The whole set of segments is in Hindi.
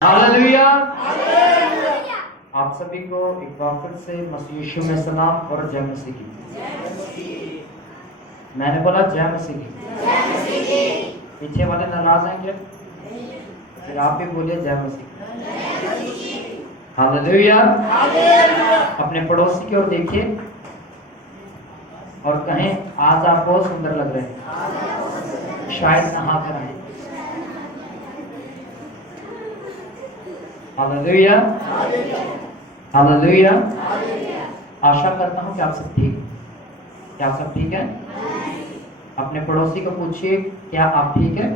हालेलुया। आप सभी को एक बार फिर से मसीह यीशु में सलाम और जय मसीह की। मैंने बोला जय मसीह की। पीछे वाले नाराज हैं क्या? फिर आप भी बोलिए जय मसीह। हालेलुया। अपने पड़ोसी की ओर देखिए और कहें आज आप बहुत सुंदर लग रहे हैं, शायद नहा कर आए। हालेलुया। हालेलुया। आशा करता हूँ कि आप सब ठीक, क्या आप सब ठीक है? अपने पड़ोसी को पूछिए क्या आप ठीक है?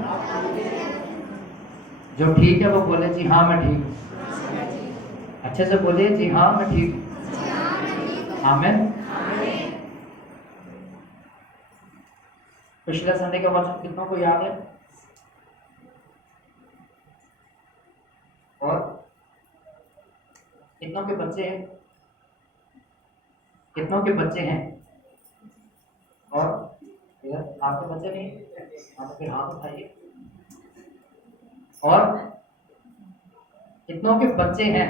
जो ठीक है वो बोले जी हाँ मैं ठीक हूँ। अच्छे से बोलिए जी हाँ मैं ठीक हूँ। आमीन। पिछले संडे का वचन कितनों को याद है? और कितनों के बच्चे हैं? कितनों के बच्चे हैं? और आपके बच्चे नहीं? आप फिर हाथ उठाइए। और कितनों के बच्चे हैं?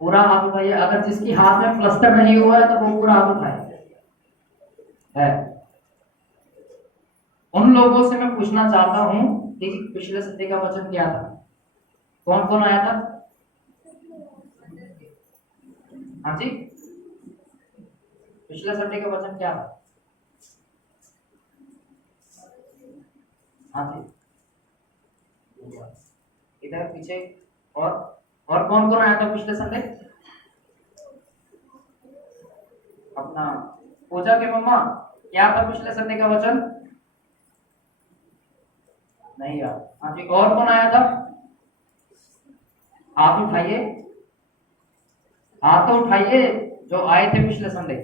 पूरा हाथ उठाइए। अगर जिसकी हाथ में प्लास्टर नहीं हुआ है तो वो पूरा हाथ उठाए। है उन लोगों से मैं पूछना चाहता हूं कि पिछले संडे का वचन क्या था? कौन कौन आया था? हाँ जी, पिछले संडे का वचन क्या था? हाँ जी, इधर पीछे। और कौन कौन आया था पिछले संडे? अपना पूजा के मम्मा। क्या था पिछले संडे का वचन? नहीं यार। हाँ जी, और कौन आया था? हाथ उठाइए, हाथ तो उठाइए जो आए थे पिछले संडे।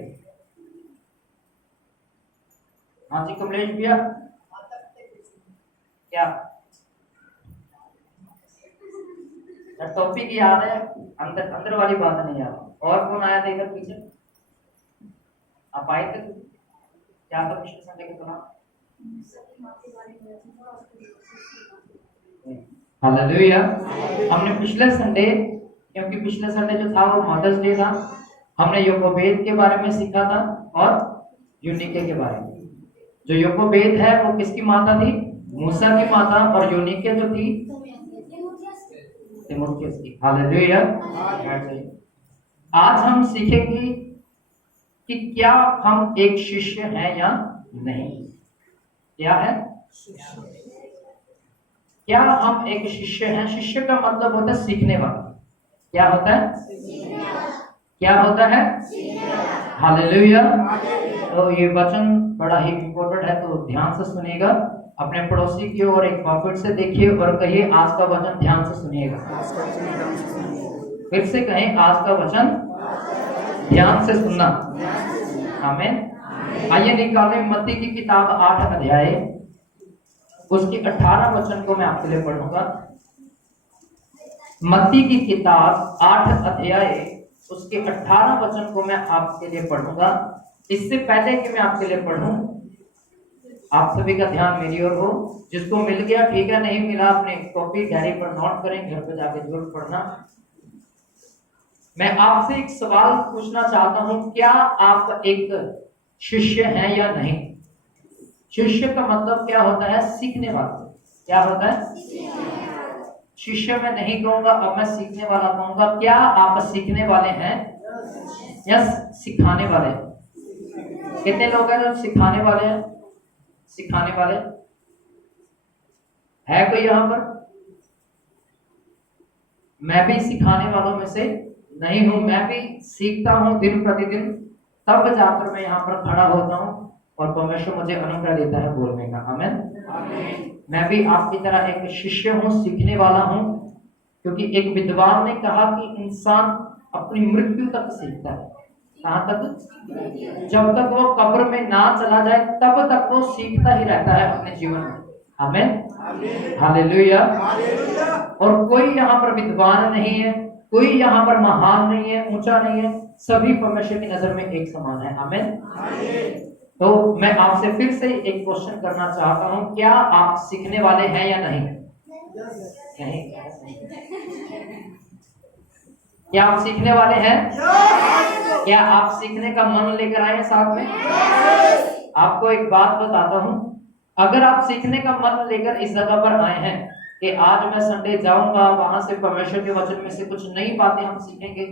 हाँ जी, कमलेश भैया। क्या टॉपिक याद है, अंदर अंदर वाली बात नहीं याद। और कौन आया था इधर पीछे? आप आए थे? क्या था पिछले संडे के दौरान? हालेलुया। हमने पिछले संडे, क्योंकि पिछले संडे जो था वो मदर्स डे था, हमने योकोबेद के बारे में सीखा था और यूनिके के बारे में। जो योकोबेद है वो किसकी माता थी? मूसा की माता। और यूनिके जो थी तिमुथियुस की। हालेलुया। आज हम सीखेंगे कि क्या हम एक शिष्य हैं या नहीं। क्या है? क्या हम एक शिष्य हैं? शिष्य का मतलब होता है सीखने वाला। क्या होता है? क्या होता है? हालेलुया। तो ये वचन बड़ा ही इम्पोर्टेंट है, तो ध्यान से सुनिएगा। अपने पड़ोसी की ओर एक बार फिर से देखिए और कहिए आज का वचन ध्यान से सुनिएगा। फिर से कहें आज का वचन ध्यान से सुनना। आमीन। आइए निकालें मत्ती की किताब 8 अध्याय, उसके 18 वचन को मैं आपके लिए पढ़ूंगा। मत्ती की किताब 8 अध्याय उसके 18 वचन को मैं आपके लिए पढ़ूंगा। इससे पहले कि मैं आपके लिए पढ़ूं, आप सभी का ध्यान मेरी ओर हो। जिसको मिल गया ठीक है, नहीं मिला अपने कॉपी डायरी पर नोट करें, घर पे जाके जरूर पढ़ना। मैं आपसे एक सवाल पूछना चाहता हूं, क्या आप एक शिष्य हैं या नहीं? शिष्य का मतलब क्या होता है? सीखने वाला। क्या होता है? शिष्य मैं नहीं कहूंगा, अब मैं सीखने वाला कहूंगा। क्या आप सीखने वाले हैं या सिखाने वाले हैं? कितने लोग हैं जो सिखाने वाले हैं? सिखाने वाले है कोई यहां पर? मैं भी सिखाने वालों में से नहीं हूं। मैं भी सीखता हूं दिन प्रतिदिन, तब जाकर मैं यहाँ पर खड़ा होता हूँ और परमेश्वर मुझे अनुग्रह देता है बोलने का। आमीन। मैं भी आपकी तरह एक शिष्य हूँ, सीखने वाला हूँ। क्योंकि एक विद्वान ने कहा कि इंसान अपनी मृत्यु तक सीखता है। कहाँ तक? जब तक वो कब्र में ना चला जाए तब तक वो सीखता ही रहता है अपने जीवन में। आमीन। हालेलुया। और कोई यहाँ पर विद्वान नहीं है, कोई यहाँ पर महान नहीं है, ऊंचा नहीं है, सभी परमेश्वर की नजर में एक समान है। आमीन। तो मैं आपसे फिर से एक क्वेश्चन करना चाहता हूं, क्या आप सीखने वाले हैं या नहीं? नहीं, क्या आप सीखने वाले हैं? क्या आप सीखने का मन लेकर आए हैं साथ में? आपको एक बात बताता हूं, अगर आप सीखने का मन लेकर इस जगह पर आए हैं कि आज मैं संडे जाऊंगा, वहां से परमेश्वर के वचन में से कुछ नई बातें हम सीखेंगे,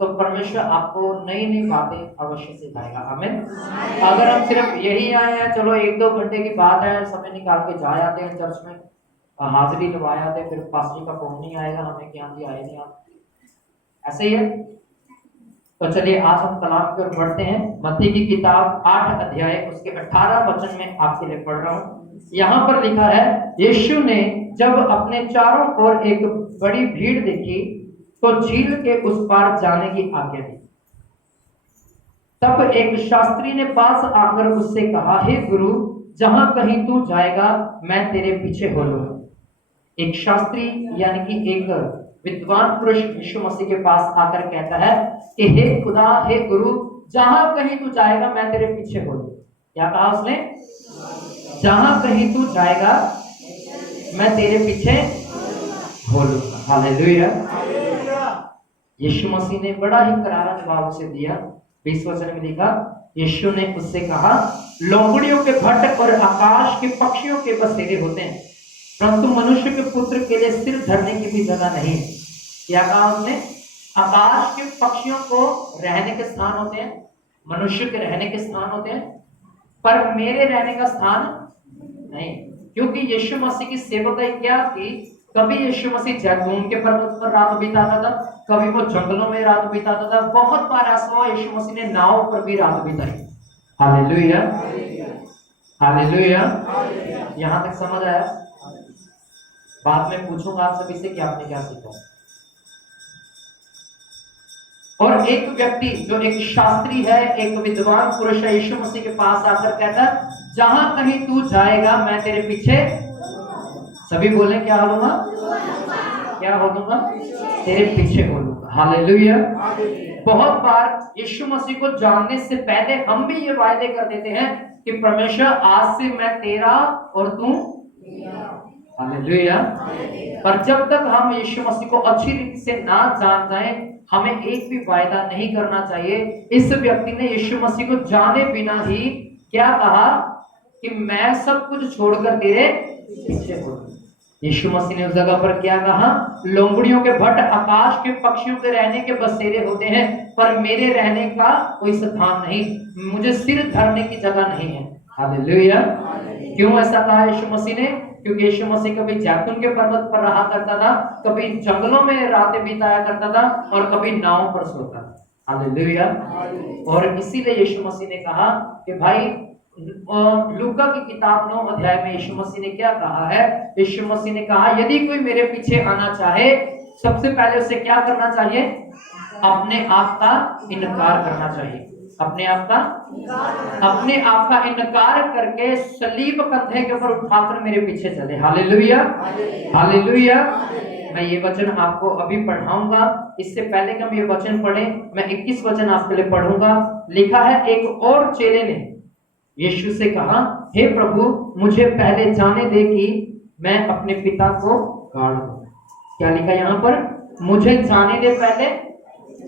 तो परमेश्वर आपको नई नई बातें अवश्य सिखाएगा। आमीन। अगर हम सिर्फ यही आए हैं, चलो 1-2 घंटे की बात है, समय निकाल के जा आते हैं चर्च में, हाजिरी लगवाए आते हैं, फिर पास्टर का फोन नहीं आएगा हमें कि हाँ जी आए नहीं आप, ऐसे ही है। तो चलिए आज हम कलाम की ओर बढ़ते हैं। मत्ती की किताब 8 अध्याय उसके 18 वचन में आपके लिए पढ़ रहा हूं। यहाँ पर लिखा है, यीशु ने जब अपने चारों ओर एक बड़ी भीड़ देखी तो झील के उस पार जाने की आज्ञा दी। तब एक शास्त्री ने पास आकर उससे कहा, हे गुरु, जहां कहीं तू जाएगा मैं तेरे पीछे हो लूंगा। एक शास्त्री यानी कि एक विद्वान पुरुष यीशु मसीह के पास आकर कहता है कि हे खुदा, हे गुरु, जहां कहीं तू जाएगा मैं तेरे पीछे हो लूंगा। क्या कहा उसने? जहां कहीं तू जाएगा मैं तेरे पीछे हो लूंगा। हालेलुया। यीशु मसीह ने बड़ा ही करारा जवाब उसे दिया। 20 वचन में लिखा, यीशु ने उससे कहा, लोमड़ियों के भट्ट और आकाश के पक्षियों के बसेरे होते हैं, परंतु मनुष्य के पुत्र के लिए सिर धरने की भी जगह नहीं है। क्या कहा उसने? आकाश के पक्षियों को रहने के स्थान होते हैं, मनुष्य के रहने के स्थान होते हैं, पर मेरे रहने का स्थान नहीं। क्योंकि यीशु मसीह की सेवकाई क्या थी, कभी यीशु मसीह जैतून के पर्वत पर रात बिताता था, कभी वो जंगलों में रात बिताता था, बहुत बार ऐसा हुआ यीशु मसीह ने नाव पर भी रात बिताई। Hallelujah, hallelujah. यहां तक समझ आया? बाद में पूछूंगा आप सभी से कि आपने क्या सीखा। और एक व्यक्ति जो एक शास्त्री है, एक विद्वान पुरुष है, यीशु मसीह के पास आकर कहता है, जहां कहीं तू जाएगा मैं तेरे पीछे, सभी बोले क्या हो लूंगा? क्या हो लूंगा? तेरे पीछे हो लूंगा। हालेलुया। बहुत बार यीशु मसीह को जानने से पहले हम भी ये वायदे कर देते हैं कि परमेश्वर आज से मैं तेरा और तू। हालेलुया। पर जब तक हम यीशु मसीह को अच्छी रीति से ना जान जाएं, हमें एक भी वायदा नहीं करना चाहिए। इस व्यक्ति ने यीशु मसीह को जाने बिना ही क्या कहा कि मैं सब कुछ छोड़कर तेरे पीछे हो। यीशु मसीह ने उस जगह पर क्या कहा? लोमड़ियों के भट्ट आकाश के पक्षियों के रहने के बसेरे होते हैं, पर मेरे रहने का कोई स्थान नहीं, मुझे सिर धरने की जगह नहीं है। हालेलुया। क्यों ऐसा कहा यीशु मसीह ने? क्योंकि यीशु मसीह कभी जैतून के पर्वत पर रहा करता था, कभी जंगलों में रातें बिताया करता था, और कभी नाव पर सोता था। हालेलुया। और इसीलिए यीशु मसीह ने कहा कि भाई, लूका की किताब 9 अध्याय में यीशु मसीह ने क्या कहा है? यीशु मसीह ने कहा, यदि कोई मेरे पीछे आना चाहे, सबसे पहले उसे क्या करना चाहिए? अपने आप का इनकार करना चाहिए। अपने आप का इनकार करके सलीब कंधे के ऊपर उठाकर मेरे पीछे चले। Hallelujah, hallelujah. मैं ये वचन आपको अभी पढ़ाऊंगा। इससे पहले कि हम ये वचन पढ़े, मैं 21 वचन आपके लिए पढ़ूंगा। लिखा है, एक और चेले ने यीशु से कहा, हे प्रभु, मुझे पहले जाने दे कि मैं अपने पिता को गाड़ दूं। क्या लिखा यहाँ पर? मुझे जाने दे पहले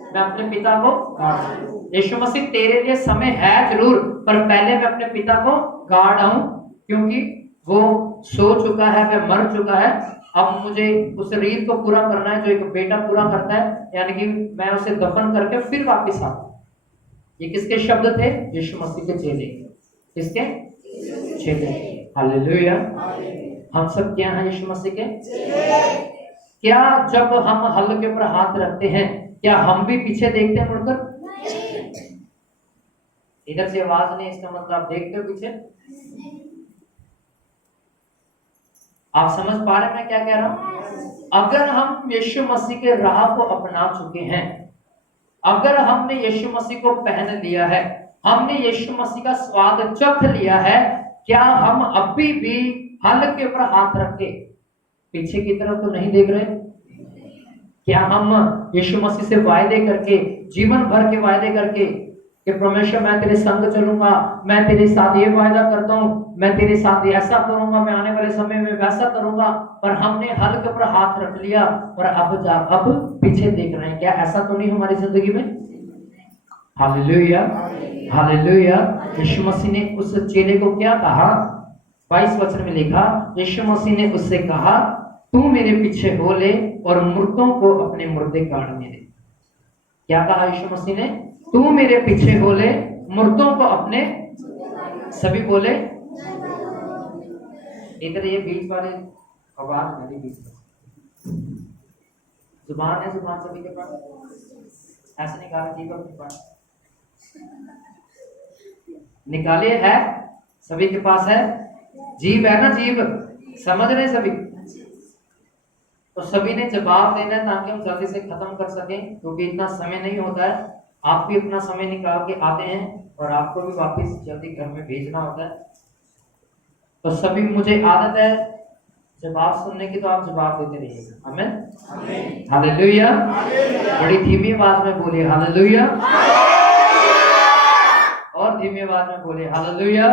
मैं अपने पिता को गाड़ दूं। यीशु मसीह, तेरे लिए समय है जरूर, पर पहले मैं अपने पिता को गाड़ आऊं, क्योंकि वो सो चुका है, वह मर चुका है। अब मुझे उस रीत को पूरा करना है जो एक बेटा पूरा करता है, यानी कि मैं उसे दफन करके फिर वापस आता। ये किसके शब्द थे? यीशु मसीह के चेले। किसके? चेले। हालेलुया। हम सब क्या हैं? यीशु मसीह के। क्या जब हम हल के ऊपर हाथ रखते हैं, क्या हम भी पीछे देखते हैं मुड़कर? इधर से आवाज नहीं, इसका मतलब आप देखते हो पीछे? आप समझ पा रहे हैं मैं क्या कह रहा हूं? अगर हम यीशु मसीह के राह को अपना चुके हैं, अगर हमने यीशु मसीह को पहन लिया है, हमने यीशु मसीह का स्वाद चख लिया है, क्या हम अभी भी हल के ऊपर हाथ रख के पीछे की तरफ तो नहीं देख रहे? क्या हम यीशु मसीह से वायदे करके, जीवन भर के वायदे करके कि परमेश्वर मैं तेरे संग चलूंगा, मैं तेरे साथ ये वायदा करता हूँ, मैं तेरे साथ ऐसा करूंगा, मैं आने वाले समय में वैसा करूंगा, पर हमने हल्के पर हाथ रख लिया और अब पीछे देख रहे हैं। क्या ऐसा तो नहीं हमारी जिंदगी में? Hallelujah, hallelujah. यीशु मसीह ने उस चेले को क्या कहा? 22 वचन में लिखा, यीशु मसीह ने उससे कहा, तू मेरे पीछे हो ले और मुर्दों को अपने मुर्दे काटने दे। क्या कहा यीशु मसीह ने? तू मेरे पीछे हो ले, मुर्दों को अपने, सभी बोले, इधर ये बीच वाले आवाज मेरी बीच में, जुबान है, जुबान सभी के पास, ऐसे निकाले जीभ अपने पास, निकालिए, है सभी के पास है, जीभ है ना, जीभ समझ रहे सभी? तो सभी ने जवाब देना है ताकि हम जल्दी से खत्म कर सकें, क्योंकि इतना समय नहीं होता है। आप भी अपना समय निकाल के आते हैं और आपको भी वापस जल्दी घर में भेजना होता है। तो सभी, मुझे आदत है जवाब सुनने की, तो आप जवाब देते रहिएगा। आमीन, हालेलुया। बड़ी धीमी आवाज में बोलिए हालेलुया, और धीमी आवाज में बोलिए हालेलुया।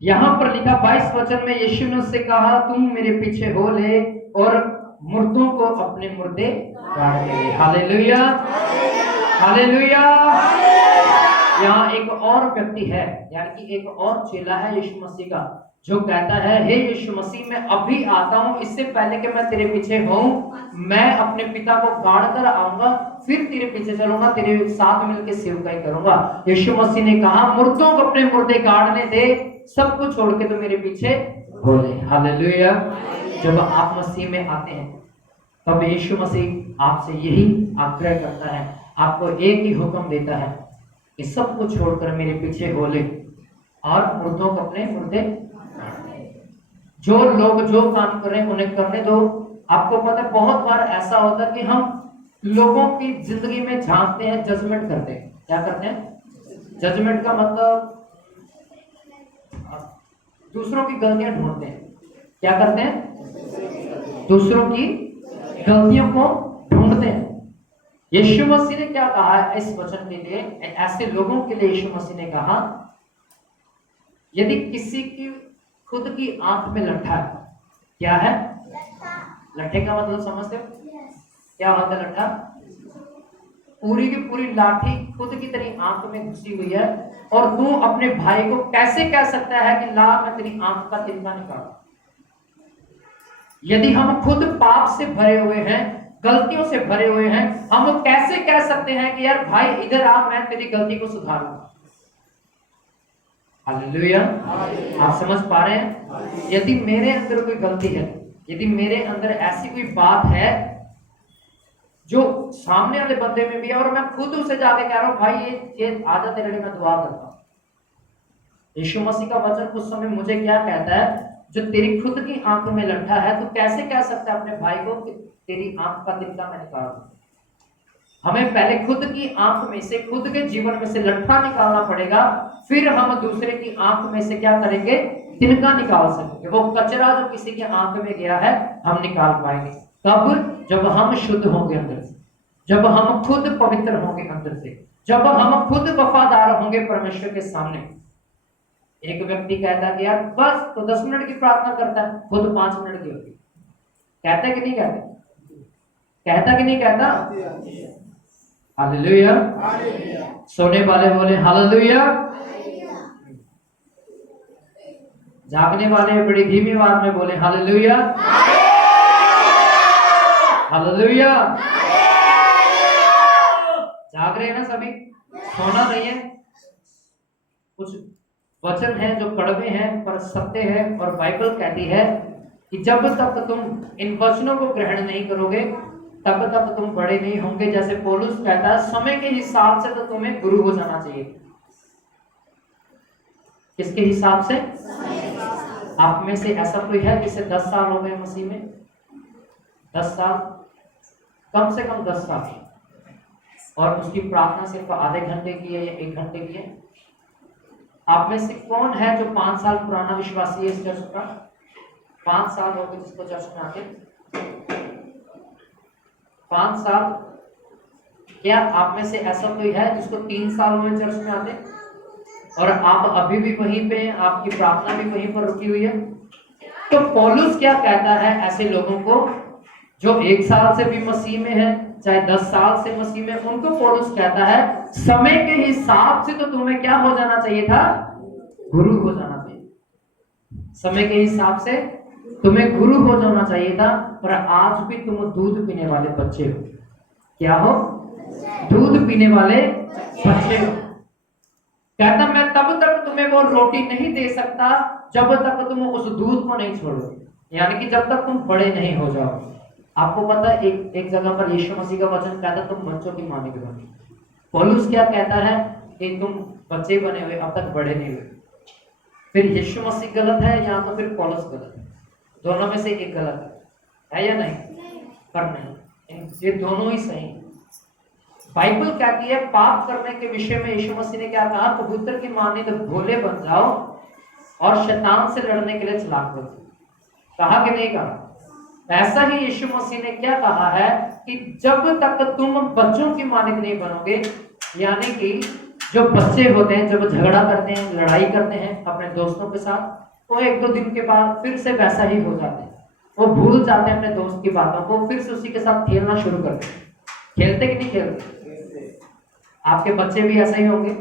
यहां पर लिखा 22 वचन में, यीशु ने उससे कहा, तुम मेरे पीछे हो ले और मुर्दों को अपने मुर्दे काट ले। Hallelujah, hallelujah. यहाँ एक और व्यक्ति है, यानी कि एक और चेला है यीशु मसीह का, जो कहता है, हे यीशु मसीह, मैं अभी आता हूँ, इससे पहले कि मैं तेरे पीछे हूँ, मैं अपने पिता को गाड़ कर आऊंगा, फिर तेरे पीछे चलूंगा, तेरे साथ मिलकर सेवकाई करूंगा। यीशु मसीह ने कहा, मुर्दों को अपने मुर्दे गाड़ने दे, सब कुछ छोड़ के तो मेरे पीछे हो ले। हालेलुया। जब आप मसीह में आते हैं तब यीशु मसीह आपसे यही आग्रह करता है, आपको एक ही हुक्म देता है कि सब कुछ छोड़कर मेरे पीछे हो ले और मुर्दों को अपने मुर्दे, जो लोग जो काम कर रहे हैं उन्हें करने दो। आपको पता है बहुत बार ऐसा होता है कि हम लोगों की जिंदगी में झांकते हैं, जजमेंट करते हैं। क्या करते हैं? जजमेंट का मतलब दूसरों की गलतियां ढूंढते हैं। क्या करते हैं? दूसरों की गलतियों को ढूंढते हैं। यीशु मसीह ने क्या कहा है इस वचन के लिए, ऐसे लोगों के लिए यीशु मसीह ने कहा, यदि किसी की खुद की आंख में लट्ठा है, क्या है? लट्ठे का मतलब समझते हो? क्या होता है लट्ठा? पूरी की पूरी लाठी खुद की तेरी आंख में घुसी हुई है, और तू अपने भाई को कैसे कह सकता है कि ला मैं तेरी आंख का तिनका निकालूं? यदि हम खुद पाप से भरे हुए हैं, गलतियों से भरे हुए हैं, हम कैसे कह सकते हैं कि यार भाई इधर आ, मैं तेरी गलती को सुधारूंगा? हालेलुया। आप समझ पा रहे हैं? यदि मेरे अंदर कोई गलती है, यदि मेरे अंदर ऐसी कोई बात है जो सामने वाले बंदे में भी है, और मैं खुद उसे जाके कह रहा हूं, भाई ये आजा तेरे लिए मैं दुआ करता हूं, यीशु मसीह का वचन उस समय मुझे क्या कहता है, जो तेरी खुद की आंख में लट्ठा है, तो कैसे कह सकता है अपने भाई को कि तेरी आंख का तिनका मैं निकाल दूं? हमें पहले खुद की आंख में से, खुद के जीवन में से लट्ठा निकालना पड़ेगा, फिर हम दूसरे की आंख में से क्या करेंगे? तिनका निकाल सकेंगे। वो कचरा जो किसी की आंख में गया है हम निकाल पाएंगे। कब? जब हम शुद्ध होंगे अंदर से, जब हम खुद पवित्र होंगे अंदर से, जब हम खुद वफादार होंगे परमेश्वर के सामने। एक व्यक्ति कहता है कि यार बस तो 10 मिनट की प्रार्थना करता है, खुद 5 मिनट की होती। कहता है कि नहीं कहता? कहता कि नहीं कहता? हालेलुया। सोने वाले बोले हालेलुया। जागने वाले बड़ी धीमी आवाज में बोले हालेलुया, हालेलुया। जाग रहे हैं ना सभी? सोना नहीं है। कुछ वचन हैं जो कड़वे हैं पर सत्य है, और बाइबल कहती है कि जब तक तुम इन वचनों को ग्रहण नहीं करोगे तब तक तुम बड़े नहीं होंगे। जैसे पौलुस कहता है, समय के हिसाब से तो तुम्हें गुरु हो जाना चाहिए। किसके हिसाब से? आप में से ऐसा कोई है जिसे 10 साल हो गए मसीह में? 10 साल, कम से कम 10 साल, और उसकी प्रार्थना सिर्फ आधे घंटे की है या 1 घंटे की है? आप में से कौन है जो 5 साल पुराना विश्वासी है इस चर्च का? 5 साल हो गए जिसको चर्च में आके, 5 साल क्या आप में से ऐसा कोई है जिसको 3 साल हुए चर्च में आते और आप अभी भी वहीं पे हैं, आपकी प्रार्थना भी वहीं पर रुकी हुई है? तो पौलुस क्या कहता है ऐसे लोगों को जो 1 साल से भी मसीह में है, चाहे 10 साल से मसीह में, उनको पौलुस कहता है समय के हिसाब से तो तुम्हें क्या हो जाना चाहिए था? गुरु हो जाना चाहिए। समय के हिसाब से तुम्हें गुरु हो जाना चाहिए था, पर आज भी तुम दूध पीने वाले बच्चे हो। क्या हो? दूध पीने वाले बच्चे हो। कहता मैं तब तक तुम्हें वो रोटी नहीं दे सकता जब तक तुम उस दूध को नहीं छोड़ोगे, यानी कि जब तक तुम बड़े नहीं हो जाओ। आपको पता है एक जगह पर यीशु मसीह का वचन कहता तुम बच्चों की माने के बने। पौलुस क्या कहता है कि तुम बच्चे बने हुए, अब तक बड़े नहीं हुए। फिर यीशु मसीह गलत है या तो फिर पौलुस गलत है? दोनों में से एक गलत है या नहीं? पर नहीं, ये दोनों ही सही। बाइबल कहती है पाप करने के विषय में यीशु मसीह ने क्या कहा? कबूतर की माने तो भोले बन जाओ और शैतान से लड़ने के लिए चालाक बन जाओ। कहा कि नहीं कहा? ऐसा ही यीशु मसीह ने क्या कहा है कि जब तक तुम बच्चों की मानित नहीं बनोगे, यानी कि जो बच्चे होते हैं जब झगड़ा करते हैं, लड़ाई करते हैं अपने दोस्तों के साथ, तो 1-2 दिन के बाद फिर से वैसा ही हो जाते हैं। वो भूल जाते हैं अपने दोस्त की बातों को, फिर से उसी के साथ खेलना शुरू करते हैं। खेलते कि नहीं खेलते? आपके बच्चे भी ऐसा ही होंगे,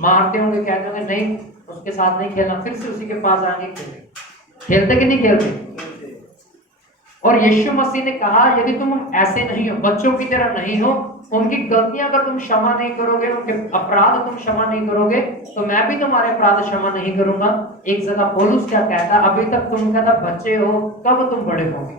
मारते होंगे, कहते होंगे नहीं उसके साथ नहीं खेलना, फिर से उसी के पास आएंगे खेलेंगे। खेलते कि नहीं खेलते? और यीशु मसीह ने कहा यदि तुम ऐसे नहीं हो, बच्चों की तरह नहीं हो, उनकी गलतियां अगर तुम क्षमा नहीं करोगे, उनके अपराध तुम क्षमा नहीं करोगे, तो मैं भी तुम्हारे अपराध क्षमा नहीं करूंगा। एक जगह पौलुस क्या कहता, अभी तक तुम कहता बच्चे हो, कब तुम बड़े होगे?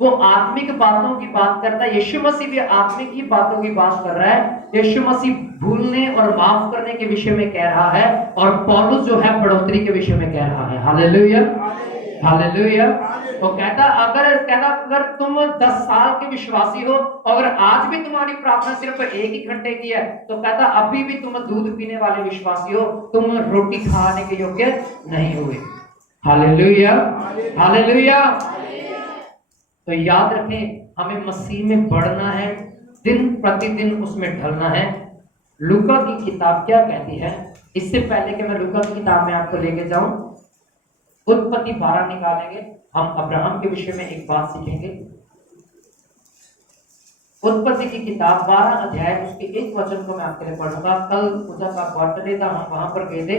वो आत्मिक बातों की बात करता है। यीशु मसीह भी आत्मिक ही बातों की बात कर रहा है। यीशु मसीह भूलने और माफ करने के विषय में कह रहा है, और पौलुस जो है बढ़ोतरी के विषय में कह रहा है। Hallelujah, hallelujah. तो अगर तुम 10 साल के विश्वासी हो, अगर आज भी तुम्हारी प्रार्थना सिर्फ 1 ही घंटे की है, तो कहता अभी भी तुम दूध पीने वाले विश्वासी हो, तुम रोटी खाने के योग्य नहीं हुए। Hallelujah, hallelujah. तो याद रखें हमें मसीह में बढ़ना है, दिन प्रतिदिन उसमें ढलना है। लूका की किताब क्या कहती है? इससे पहले कि मैं लूका की किताब में आपको लेके जाऊं, उत्पत्ति 12 निकालेंगे। हम अब्राहम के विषय में एक बात सीखेंगे। उत्पत्ति की किताब 12 अध्याय उसके एक वचन को मैं आपके लिए पढ़ूंगा। कल पूजा का बर्थडे था, हम वहां पर गए थे,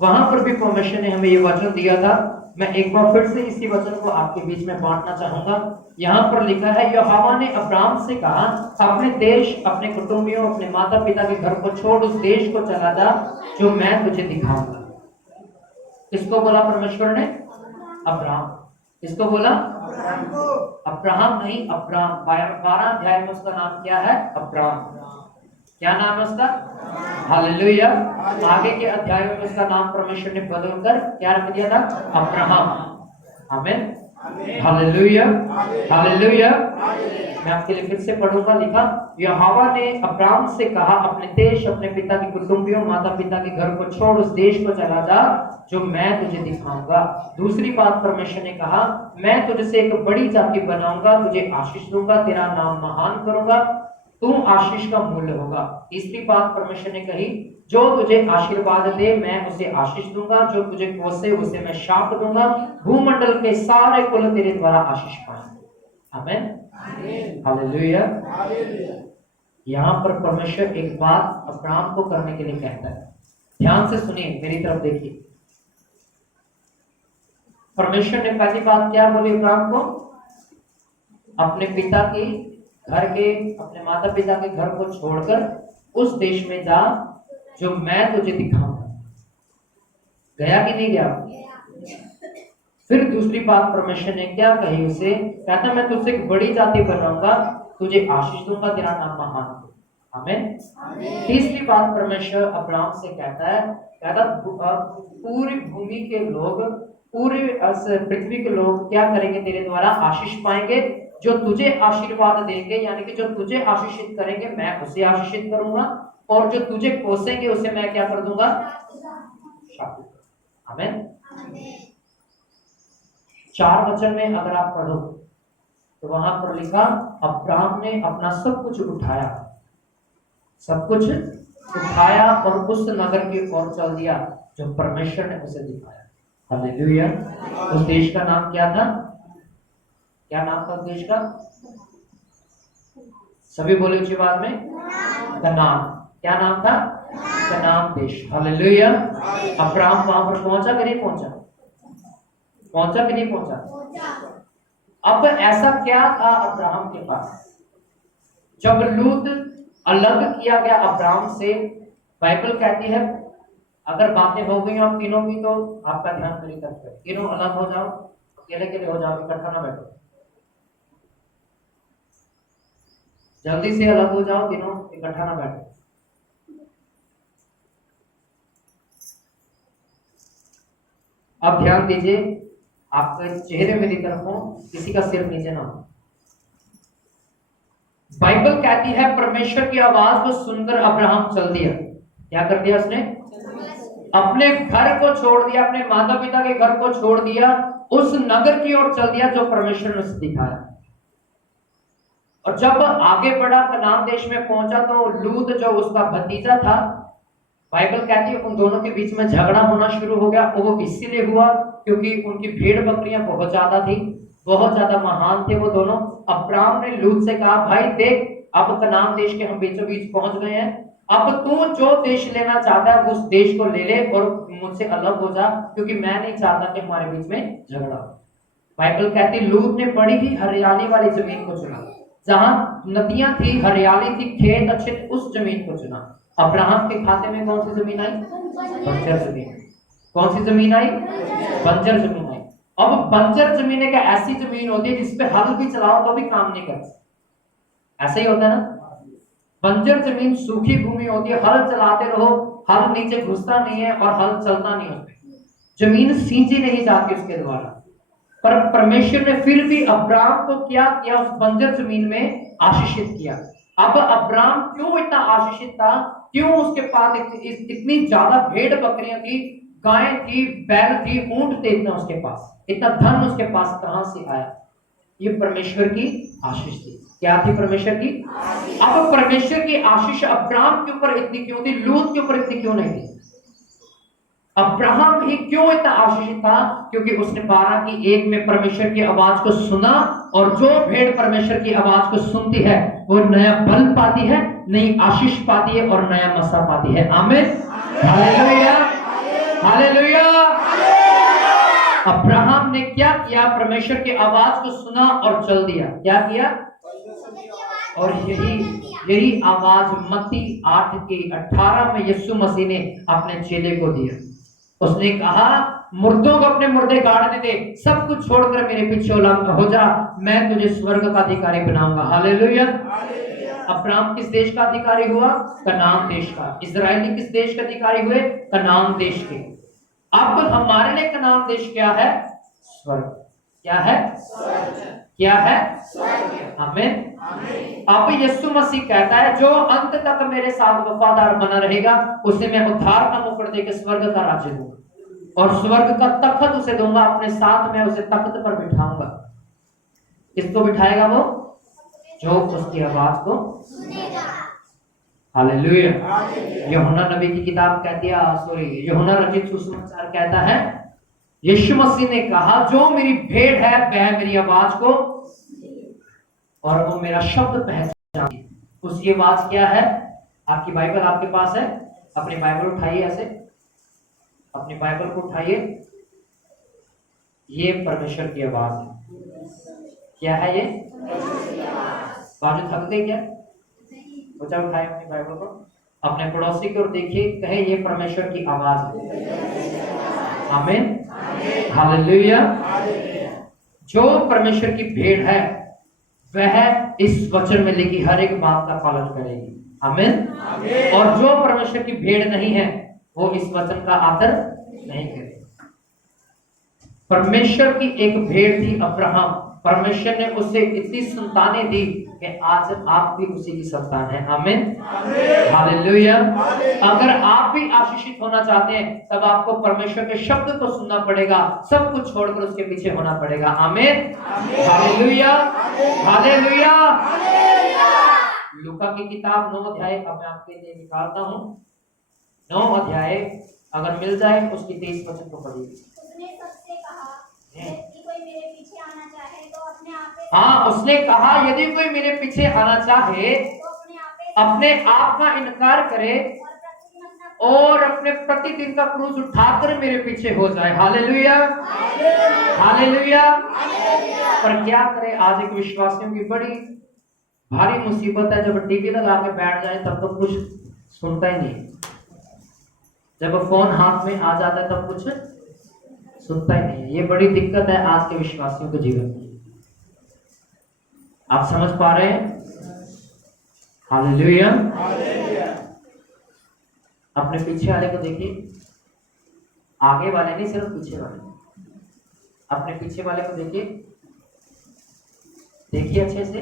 वहां पर भी परमेश्वर ने हमें ये वचन दिया था। मैं एक बार फिर से इसी वचन को आपके बीच में बांटना चाहूंगा। यहाँ पर लिखा है, यहोवा ने अब्राहम से कहा अपने देश, अपने कुटुंबियों, अपने माता पिता के घर को छोड़ उस देश को चला जा जो मैं तुझे दिखाऊंगा। किसको बोला परमेश्वर ने? अब्राहम। किसको बोला? अब्राहम नहीं, अब्राहम। 12 अध्याय में उसका नाम क्या है? अब्राहम। क्या नाम है उसका? हालेलुया। आगे के अध्याय में उसका नाम परमेश्वर ने बदलकर क्या रख दिया था? अब्राहम। आमीन, हालेलुया, हालेलुया। मैं आपके लिए फिर से पढ़ूंगा। लिखा, यहोवा ने अब्राहम से कहा अपने देश, अपने पिता की कुटुंबियों, माता पिता के घर को छोड़ उस देश को चला जा जो मैं तुझे दिखाऊंगा। दूसरी बात परमेश्वर ने कहा, मैं तुझसे एक बड़ी जाति बनाऊंगा, तुझे आशीष दूंगा, तेरा नाम महान करूंगा, तू आशीष का मूल्य होगा। तीसरी बात परमेश्वर ने कही, जो तुझे आशीर्वाद दे मैं उसे आशीष दूंगा, जो तुझे कोसे उसे मैं शाप दूंगा, भूमंडल के सारे कुल तेरे द्वारा आशीष पाएंगे। आमीन, हालेलुया। यहाँ पर परमेश्वर एक बात अब्राहम को करने के लिए कहता है। ध्यान से सुनिए, मेरी तरफ देखिए। परमेश्वर ने पहली बात क्या बोली अब्राहम को? अपने पिता के घर के, अपने माता पिता के घर को छोड़कर उस देश में जा जो मैं तुझे दिखाऊंगा। गया कि नहीं गया? फिर दूसरी बात परमेश्वर ने क्या कही उसे? कहता मैं तुझसे एक बड़ी जाति बनाऊंगा, तुझे आशीष दूंगा, तेरा नाम महान होगा। आमीन। तीसरी बात परमेश्वर अब्राहम से कहता है, कहता पूरी भूमि के लोग, पूरी पृथ्वी के लोग क्या करेंगे? तेरे द्वारा आशीष पाएंगे। जो तुझे आशीर्वाद देंगे, यानी कि जो तुझे आशीषित करेंगे मैं उसे आशीषित करूंगा, और जो तुझे कोसेंगे उसे मैं क्या कर दूंगा? शाप। आमीन। 4 वचन में अगर आप पढ़ो तो वहां पर लिखा, अब्राहम ने अपना सब कुछ उठाया सब कुछ उठाया और उस नगर की ओर चल दिया जो परमेश्वर ने उसे दिखाया। हालेलुया। उस देश का नाम क्या था? क्या नाम था उस देश का? सभी बोले ऊंची आवाज में, कनान। क्या नाम था? कनान देश। हालेलुया। अब्राहम वहां पर पहुंचा कि नहीं पहुंचा? पहुंचा कि नहीं पहुंचा? अब ऐसा क्या था अब्राहम के पास? जब लूत अलग किया गया अब्राहम से, बाइबल कहती है अगर बातें हो गई आप तीनों की तो आपका ध्यान मेरी तरफ है, तीनों अलग हो जाओ, अकेले अकेले हो जाओ, इकट्ठा ना बैठो, जल्दी से अलग हो जाओ, तीनों इकट्ठा ना बैठो। अब ध्यान दीजिए, आपके चेहरे मेरी तरफ हो, किसी का सिर नीचे ना हो। बाइबल कहती है परमेश्वर की आवाज को सुनकर अब्राहम चल दिया। क्या कर दिया उसने? अपने घर को छोड़ दिया, अपने माता पिता के घर को छोड़ दिया, उस नगर की ओर चल दिया जो परमेश्वर ने उसे दिखाया। और जब आगे बढ़ा, कनान देश में पहुंचा, तो लूत जो उसका भतीजा था, बाइबल कहती है उन दोनों के बीच में झगड़ा होना शुरू हो गया। वो इसीलिए हुआ क्योंकि उनकी भेड़ बकरियां बहुत ज्यादा थी, बहुत ज्यादा महान थे वो दोनों। अब्राहम ने लूत से कहा, भाई देख, अब कनान देश के हम बीचों बीच पहुंच गए हैं, अब तू जो देश लेना चाहता है उस देश को ले ले और मुझसे अलग हो जा, क्योंकि मैं नहीं चाहता कि हमारे बीच में झगड़ा हो। बाइबल कहती लूत ने बड़ी ही हरियाली वाली जमीन को चुना, जहां नदियां थी, हरियाली थी, खेत अच्छे थे, उस जमीन को चुना। अब्राहम के खाते में कौन सी जमीन आई? बंजर जमीन। कौन सी जमीन आई? बंजर जमीन आई। अब बंजर जमीन एक ऐसी जमीन होती है जिसपे हल भी चलाओ तो भी काम नहीं करती, ऐसा ही होता है ना। बंजर जमीन सूखी भूमि होती है, हल चलाते रहो, हल नीचे घुसता नहीं है और हल चलता नहीं है, जमीन सींची नहीं जाती उसके द्वारा। पर परमेश्वर ने फिर भी अब्राहम को क्या किया? उस बंजर जमीन में आशीषित किया। अब अब्राहम क्यों इतना आशीषित था? क्यों उसके पास इतनी ज्यादा भेड़ बकरियां थी, गायें थी, बैल थी, ऊंट थे, इतना उसके पास, इतना धन उसके पास कहां से आया? ये परमेश्वर की आशीष थी। क्या थी? परमेश्वर की। अब परमेश्वर की आशीष अब्राहम के ऊपर इतनी क्यों थी, लूत के ऊपर इतनी क्यों नहीं थी? अब्राहम ही क्यों इतना आशीषित था? क्योंकि उसने 12:1 में परमेश्वर की आवाज को सुना, और जो भेड़ परमेश्वर की आवाज को सुनती है वो नया बल पाती है, नई आशीष पाती है और नया मसा पाती है। आमीन। Hallelujah, hallelujah. अब्राहम ने क्या किया? परमेश्वर की आवाज को सुना और चल दिया। क्या किया? और यही आवाज मत्ती 8:18 में यीशु मसीह ने अपने चेले को दिया। उसने कहा, मुर्दों को अपने मुर्दे गाड़ने दे, सब कुछ छोड़कर मेरे पीछे हो जा, मैं तुझे स्वर्ग का अधिकारी बनाऊंगा। हालेलुया। अब्राहम किस देश का अधिकारी हुआ? कनान देश का। इजराइली किस देश के अधिकारी हुए? कनान देश के। अब हमारे लिए कनान देश क्या है? स्वर्ग। क्या है? क्या है? आमीन। अब यीशु मसीह कहता है जो अंत तक मेरे साथ वफादार बना रहेगा उसे मैं उद्धार का मुकुट देकर स्वर्ग का राज्य दूंगा, और स्वर्ग का तख्त उसे दूंगा, अपने साथ में उसे तख्त पर बिठाऊंगा। किसको बिठाएगा? वो जो उसकी आवाज को सुनेगा। हालेलुया। यूहन्ना नबी की किताब कहती है, यूहन्ना रचित सुसमाचार कहता है, यीशु मसीह ने कहा जो मेरी भेड़ है वह मेरी आवाज को और वो मेरा शब्द पहचानती है। उसकी आवाज क्या है? आपकी बाइबल आपके पास है, अपनी बाइबल उठाइए, ऐसे अपनी बाइबल को उठाइए, ये परमेश्वर की आवाज है। क्या है ये? बाजू थक गई क्या? बच्चा उठाए अपनी बाइबल को, अपने पड़ोसी की ओर देखिए, कहे ये परमेश्वर की आवाज है। आमीन। हालेलुया। जो परमेश्वर की भेड़ है वह इस वचन में लिखी हर एक बात का पालन करेगी। आमीन। और जो परमेश्वर की भेड़ नहीं है वो इस वचन का आदर नहीं करेगा। परमेश्वर की एक भेड़ थी अब्राहम, परमेश्वर ने उसे इतनी संतानें दी कि आज आप भी उसी की संतान है। आमीन। हालेलुया। अगर आप भी आशीषित होना चाहते हैं तब आपको परमेश्वर के शब्द को सुनना पड़ेगा, सब कुछ छोड़कर उसके पीछे होना पड़ेगा। आमीन। Hallelujah, hallelujah. लूका की किताब 9 अध्याय अब मैं आपके लिए निकालता हूँ। 9 अध्याय अगर मिल जाए उसकी 23 वचन को पढ़िए। उसने सबसे कहा, यदि कोई मेरे पीछे आना चाहे तो अपने आप से हाँ, उसने कहा यदि कोई मेरे पीछे आना चाहे तो अपने आप का इनकार करे और अपने प्रतिदिन का क्रूस उठाकर मेरे पीछे हो जाए। Hallelujah, hallelujah. पर क्या करे, आज एक विश्वासियों की बड़ी भारी मुसीबत है, जब टीवी लगा के बैठ जाए तब तो कुछ सुनता ही नहीं, जब फोन हाथ में आ जाता है तब कुछ सुनता ही नहीं है। ये बड़ी दिक्कत है आज के विश्वासियों के जीवन में। आप समझ पा रहे हैं? हालेलुया। अपने पीछे वाले को देखिए, आगे वाले नहीं, सिर्फ पीछे वाले। अपने पीछे वाले को देखिए, देखिए अच्छे से,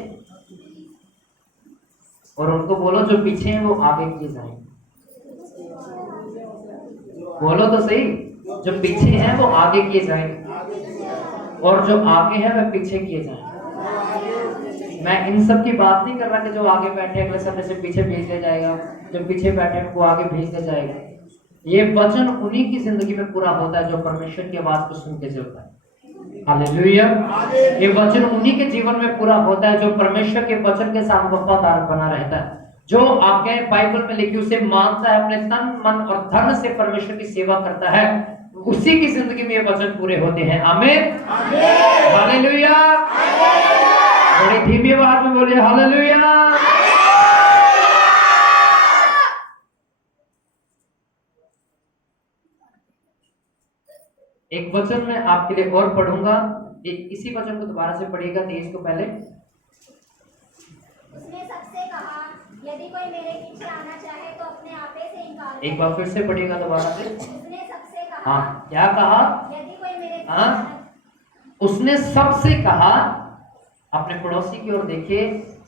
और उनको बोलो जो पीछे हैं वो आगे किए जाएं। बोलो तो सही, जो पीछे हैं वो आगे किए जाएं और जो आगे हैं वह पीछे किए जाएं। मैं इन सब की बात नहीं कर रहा कि जो आगे बैठे अगले समय से पीछे भेज दिया जाएगा, जो पीछे बैठे उनको आगे भेज दिया जाएगा। ये वचन उन्हीं की जिंदगी में पूरा होता है जो परमेश्वर की आवाज को सुन के चलता है। हालेलुया। ये वचन उन्हीं के जीवन में पूरा होता है जो परमेश्वर के वचन के साथ वफादार बना रहता है, जो आगे बाइबल में लिखी उसे मानता है, अपने तन मन और धन से परमेश्वर की सेवा करता है, उसी की जिंदगी में ये वचन पूरे होते हैं। आमीन, हालेलुया। बड़ी धीमी आवाज में बोलिए हालेलुया। एक वचन मैं आपके लिए और पढ़ूंगा, इसी वचन को दोबारा से पढ़िएगा 23 को पहले। उसने सबसे कहा, यदि कोई मेरे पीछे आना चाहे तो अपने आपे से इनकार करे। एक बार फिर से पढ़िएगा दोबारा से। उसने सबसे कहा, हाँ, क्या कहा? यदि कोई मेरे हाँ, उसने सबसे कहा। अपने पड़ोसी की ओर देखे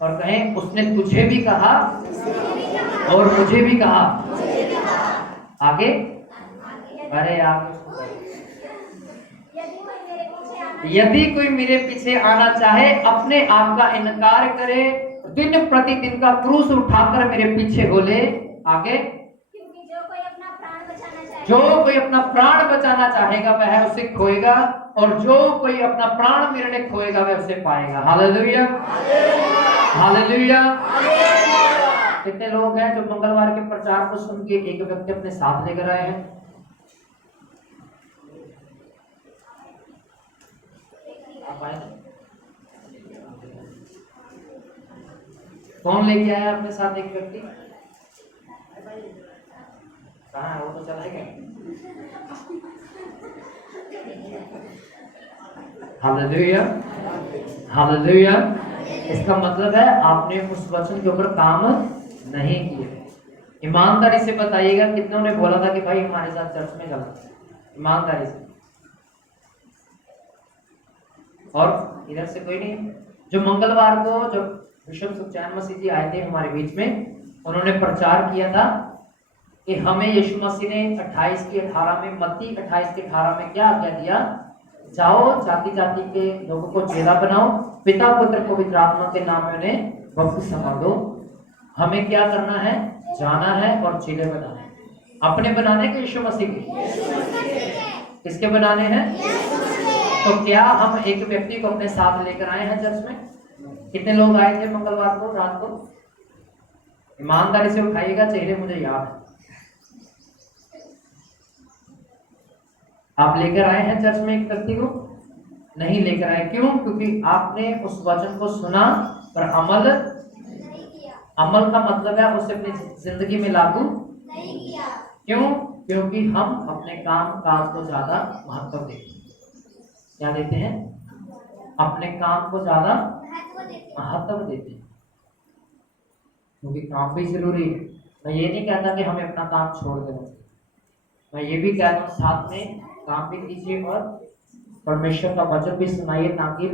और कहें, उसने तुझे भी कहा और मुझे भी कहा। आगे, अरे आगे, यदि कोई मेरे पीछे आना चाहे अपने आप का इनकार करे, दिन प्रतिदिन का क्रूस उठाकर मेरे पीछे हो ले। आगे, क्योंकि जो कोई अपना प्राण बचाना चाहे, जो कोई अपना प्राण बचाना चाहेगा वह उसे खोएगा, और जो कोई अपना प्राण मेरे लिए खोएगा वह उसे पाएगा। Hallelujah, hallelujah. कितने लोग हैं जो मंगलवार के प्रचार को सुन के एक व्यक्ति अपने साथ लेकर आए हैं? कौन लेके आया अपने साथ एक व्यक्ति? कहाँ है वो? तो चला गया। Hallelujah, hallelujah. इसका मतलब है आपने उस वचन के ऊपर काम नहीं किया। ईमानदारी से बताइएगा, कितनों ने बोला था कि भाई हमारे साथ चर्च में चलो? ईमानदारी से। और इधर से कोई नहीं? जो मंगलवार को जब बिशप सुखचैन मसीह जी आए थे हमारे बीच में, उन्होंने प्रचार किया था कि हमें यीशु मसीह ने 28 की 18 में, मत्ती 28 के 18 में क्या आज्ञा दिया? जाओ जाति जाति के लोगों को चेला बनाओ, पिता पुत्र पवित्र आत्मा के नाम में उन्हें बपतिस्मा दो। हमें क्या करना है? जाना है और चेले बनाना है। अपने बनाने के यीशु मसीह के? किसके बनाने हैं? तो क्या हम एक व्यक्ति को अपने साथ लेकर आए हैं चर्च में? कितने लोग आए थे मंगलवार को रात को? ईमानदारी से उठाइएगा, चेहरे मुझे याद है। आप लेकर आए हैं चर्च में एक व्यक्ति को? नहीं लेकर आए। क्यों? क्योंकि आपने उस वचन को सुना पर अमल नहीं किया। अमल का मतलब है उसे अपनी जिंदगी में लागू नहीं किया। क्यों? क्योंकि हम अपने काम काज को ज्यादा महत्व देते हैं। क्या देते हैं? अपने काम को ज्यादा महत्व देते हैं, क्योंकि काम भी जरूरी है। मैं ये नहीं कहता कि हमें अपना काम छोड़ देना चाहिए, मैं ये भी कहता हूँ साथ में काम भी कीजिए और परमेश्वर का वचन भी सुनाइए, ताकि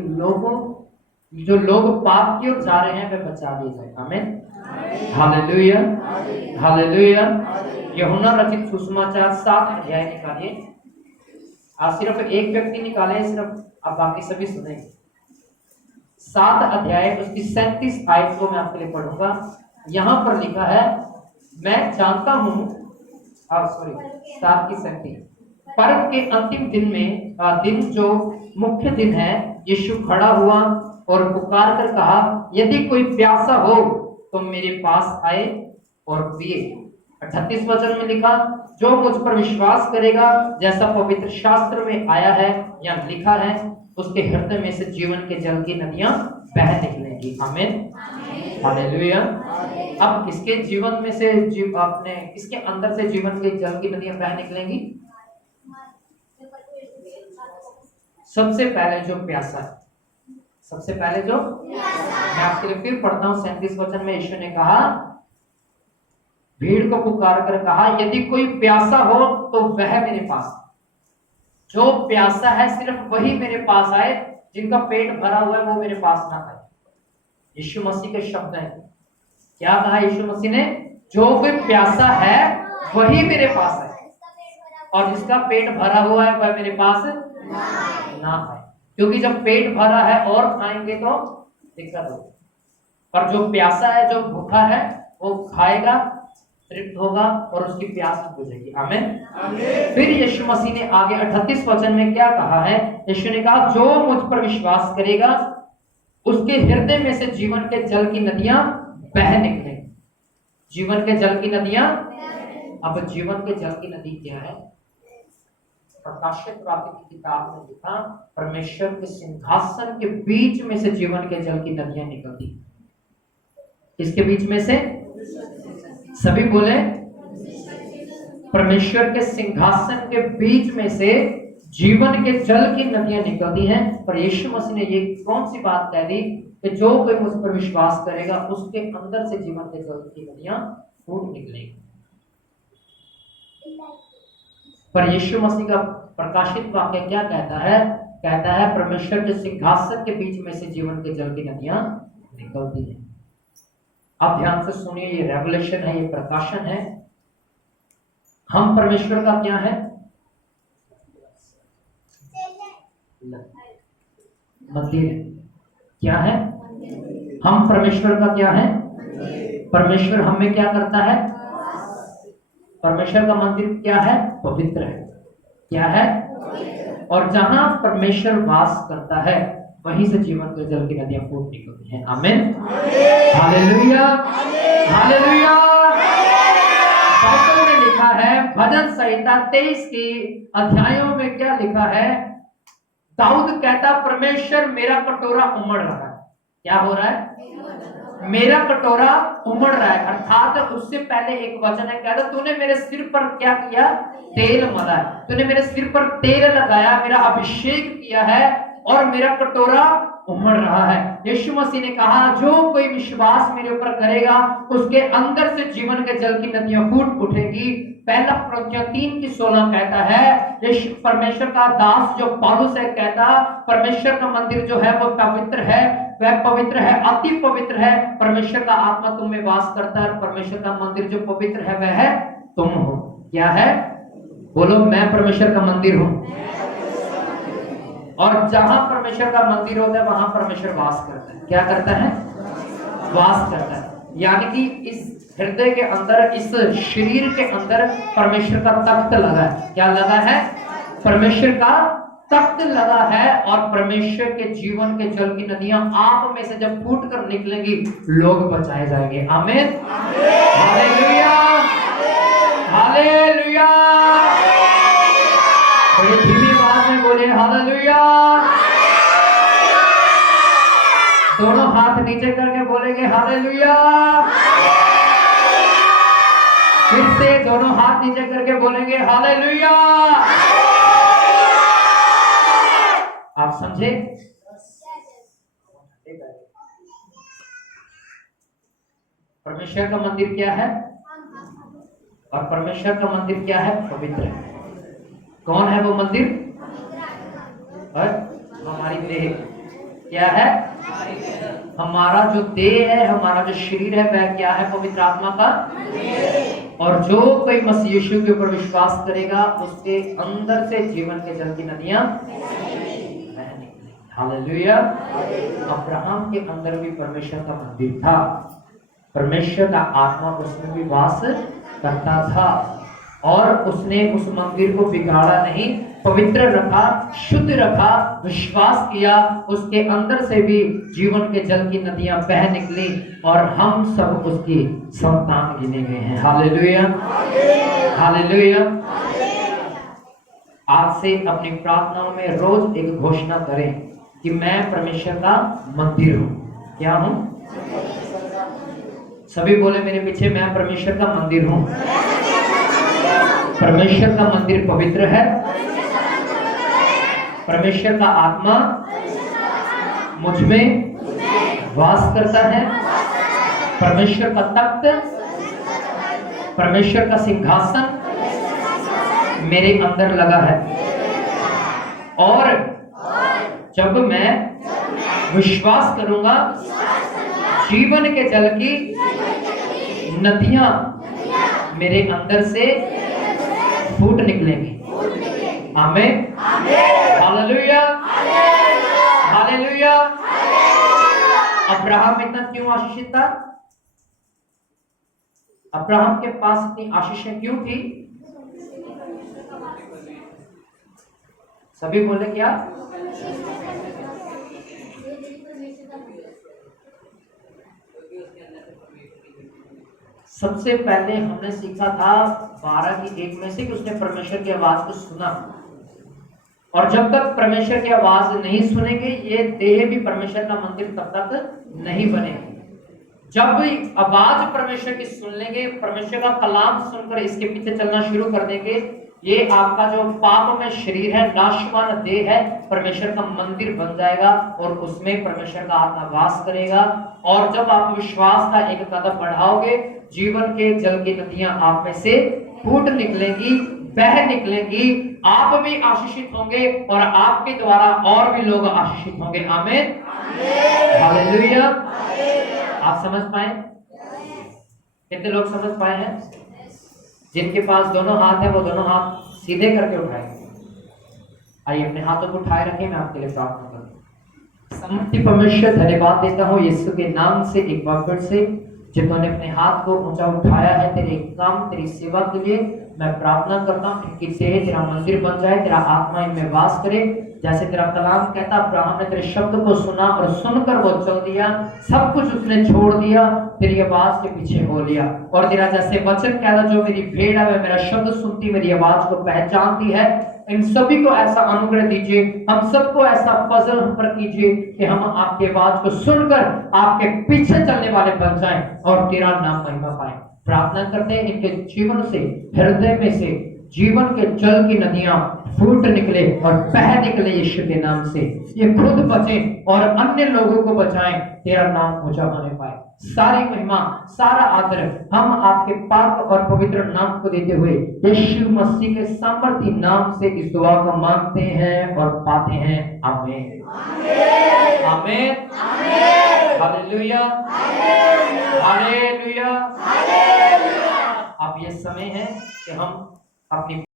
जो लोग पाप की ओर जा रहे हैं वे बचा दिए जाए। आमीन, हालेलुया, हालेलुया। यूहन्ना रचित सुसमाचार 7 अध्याय निकालिए। आज सिर्फ एक व्यक्ति निकाले, सिर्फ अब बाकी सभी सुनेंगे। 7 अध्याय उसकी 37 आयत को मैं आपके लिए पढ़ूंगा। यहां पर लिखा है, मैं जानता हूं, 7:37, पर्व के अंतिम दिन में दिन जो मुख्य दिन है, यीशु खड़ा हुआ और पुकार कर कहा, यदि कोई प्यासा हो तो मेरे पास आए और पिए। 38 वचन में लिखा, जो मुझ पर विश्वास करेगा, जैसा पवित्र शास्त्र में आया है या लिखा है, उसके हृदय में से जीवन के जल की नदियां बह निकलेंगी। आमीन, हालेलुया। अब किसके जीवन में से किसके अंदर से जीवन के जल की नदियां बह निकलेंगी? सबसे पहले जो प्यासा है, सबसे पहले जो मैं आपके लिए फिर पढ़ता हूं 37 वचन में यीशु ने कहा, भीड़ को पुकार कर कहा, यदि कोई प्यासा हो तो वह मेरे पास, जो प्यासा है सिर्फ वही मेरे पास आए, जिनका पेट भरा हुआ है वो मेरे पास ना आए। यीशु मसीह के शब्द हैं। क्या कहा यीशु मसीह ने? जो कोई प्यासा है वही मेरे पास है, और जिसका पेट भरा हुआ है वह मेरे पास ना आए। क्योंकि जब पेट भरा है और खाएंगे तो दिक्कत होगी, और जो प्यासा है, जो भूखा है, वो खाएगा, तृप्त होगा और उसकी प्यास बुझेगी। आमीन। फिर यीशु मसीह ने आगे 38 वचन में क्या कहा है? यीशु ने कहा, जो मुझ पर विश्वास करेगा, उसके हृदय में से जीवन के जल की नदियां बह निकलेंगी। जीवन के जल की नदियां। अब जीवन के जल की नदी क्या है? प्रकाशित वाक्य की किताब में लिखा, परमेश्वर के सिंहासन के बीच में से जीवन के जल की नदियां निकलती। किसके बीच में से? सभी बोले, परमेश्वर के सिंहासन के बीच में से जीवन के जल की नदियां निकलती हैं। पर यीशु मसीह ने ये कौन सी बात कह दी कि जो कोई मुझ पर विश्वास करेगा, उसके अंदर से जीवन के जल की नदियां फूट निकलेंगी। पर यीशु मसीह का प्रकाशित वाक्य क्या कहता है? कहता है, परमेश्वर के सिंहासन के बीच में से जीवन के जल की नदियां निकलती हैं। अब ध्यान से सुनिए, ये रेवलेशन है, ये प्रकाशन है। हम परमेश्वर का क्या है? मंदिर। क्या है? हम परमेश्वर का क्या है? परमेश्वर हमें क्या करता है? परमेश्वर का मंदिर क्या है? पवित्र है। क्या है? और जहां परमेश्वर वास करता है, वहीं से जीवन के जल की नदियां फूट निकलती हैं। आमीन, हालेलुया, हालेलुया। बाइबल में लिखा है, भजन संहिता 23 की अध्यायों में क्या लिखा है? दाऊद कहता, परमेश्वर मेरा कटोरा उमड़ रहा है। क्या हो रहा है? मेरा कटोरा उमड़ रहा है। अर्थात उससे पहले एक वचन है, कहता, तूने मेरे सिर पर क्या किया? तेल मला, तूने मेरे सिर पर तेल लगाया, मेरा अभिषेक किया है, और मेरा कटोरा उमड़ रहा है। यीशु मसीह ने कहा, जो कोई विश्वास मेरे ऊपर करेगा, उसके अंदर से जीवन के जल की नदियां फूट उठेगी। पहला कुरिन्थियों 3:16 कहता है, यीशु परमेश्वर का दास जो पौलुस है कहता, परमेश्वर का मंदिर जो है वो पवित्र है, वह पवित्र है, अति पवित्र है। परमेश्वर का आत्मा तुम में वास करता है, और परमेश्वर का मंदिर जो पवित्र है वह है तुम हो। क्या है? बोलो, मैं परमेश्वर का मंदिर हूं। और जहां परमेश्वर का मंदिर होता है, वहां परमेश्वर वास करता है। क्या करता है? वास करता है। यानी कि इस हृदय के अंदर, इस शरीर के अंदर परमेश्वर का तख्त लगा है। क्या लगा है? परमेश्वर का तख्त लगा है, और परमेश्वर के जीवन के जल की नदियां आप में से जब फूट कर निकलेंगी, लोग बचाए जाएंगे। आमीन, हालेलुया, हालेलुया। बड़ी धीमी आवाज में बोले हालेलुया। दोनों हाथ नीचे करके बोलेंगे हालेलुया। फिर से दोनों हाथ नीचे करके बोलेंगे हालेलुया। आप समझे? परमेश्वर का मंदिर क्या है? और परमेश्वर का मंदिर क्या है? पवित्र है। कौन है वो मंदिर? और हमारी देह। क्या है? हमारा जो देह है, हमारा जो शरीर है, वह क्या है? पवित्र आत्मा का। और जो कोई मसीह यीशु के ऊपर विश्वास करेगा, उसके अंदर से जीवन के जल की नदियां बह निकलेंगी। हालेलुया। अब्राहम के अंदर भी परमेश्वर का मंदिर था। परमेश्वर का आत्मा उसमें भी वास करता था और उसने उस मंदिर को बिगाड़ा नहीं, पवित्र रखा, शुद्ध रखा, विश्वास किया, उसके अंदर से भी जीवन के जल की नदियां बह निकली और हम सब उसकी संतान गिने गए हैं। Hallelujah, hallelujah. आज से अपनी प्रार्थनाओं में रोज एक घोषणा करें कि मैं परमेश्वर का मंदिर हूं। क्या हूं? सभी बोले मेरे पीछे, मैं परमेश्वर का मंदिर हूं। परमेश्वर का मंदिर पवित्र है, परमेश्वर का आत्मा मुझ में वास करता है, परमेश्वर का तख्त, परमेश्वर का सिंहासन मेरे अंदर लगा है। और जब मैं विश्वास करूंगा, जीवन के जल की नदियां मेरे अंदर से फूट निकलेंगी। आमीन, हालेलुया, हालेलुया। अब्राहम इतना क्यों आशीषित था? अब्राहम के पास इतनी आशीषें क्यों थी? सभी बोले क्या? सबसे पहले हमने सीखा था 12 की 1 में से कि उसने परमेश्वर की आवाज को सुना, और जब तक परमेश्वर की आवाज नहीं सुनेंगे ये देह भी परमेश्वर का मंदिर तब तक नहीं बनेगी। जब आवाज परमेश्वर की सुन लेंगे, परमेश्वर का कलाम सुनकर इसके पीछे चलना शुरू कर देंगे, ये आपका जो पाप में शरीर है, नाशवान देह है, परमेश्वर का मंदिर बन जाएगा और उसमें परमेश्वर का आत्मा वास करेगा। और जब आप विश्वास का एक कदम बढ़ाओगे, जीवन के जल की नदियां आप में से फूट निकलेंगी, बह निकलेंगी, आप भी आशीषित होंगे और आपके द्वारा और भी लोग आशीषित होंगे। आमीन, हालेलुया। आप समझ पाए? कितने लोग समझ पाए हैं? जिनके पास दोनों हाथ है वो दोनों हाथ सीधे करके उठाए। आइए अपने हाथों को उठाए रखें, मैं आपके लिए प्रार्थना करूं। समर्थी परमेश्वर, धन्यवाद देता हूं यीशु के नाम से एक बार फिर से जिन्होंने अपने हाथ को ऊंचा उठाया है तेरे काम, तेरी सेवा के लिए। मैं प्रार्थना करता हूं इनकी देह तेरा मंदिर बन जाए, तेरा आत्मा इनमें वास करे। जैसे तेरा कलाम कहता, अब्राहम ने तेरे शब्द को सुना और सुनकर वो चल दिया, सब कुछ उसने छोड़ दिया, तेरी आवाज के पीछे हो लिया। और तेरा जैसे वचन कहता, जो मेरी भेड़ है वह मेरा शब्द सुनती, मेरी आवाज को पहचानती है। इन सभी को ऐसा अनुग्रह दीजिए, हम सबको ऐसा फजल हम पर कीजिए कि हम आपकी आवाज को सुनकर आपके पीछे चलने वाले बन जाएं और तेरा नाम महिमा पाए। प्रार्थना करते हैं इनके जीवन से, हृदय में से जीवन के जल की नदियां फूट निकले और बह निकले यीशु के नाम से। ये खुद बचे और अन्य लोगों को बचाएं, तेरा नाम ऊंचा होने पाए। सारी महिमा, सारा आदर हम आपके पाक और पवित्र नाम को देते हुए यीशु मसीह के सामर्थी नाम से इस दुआ को मांगते हैं और पाते हैं। आमीन, आमीन, हालेलुया, हालेलुया। अब ये समय है कि हम अपनी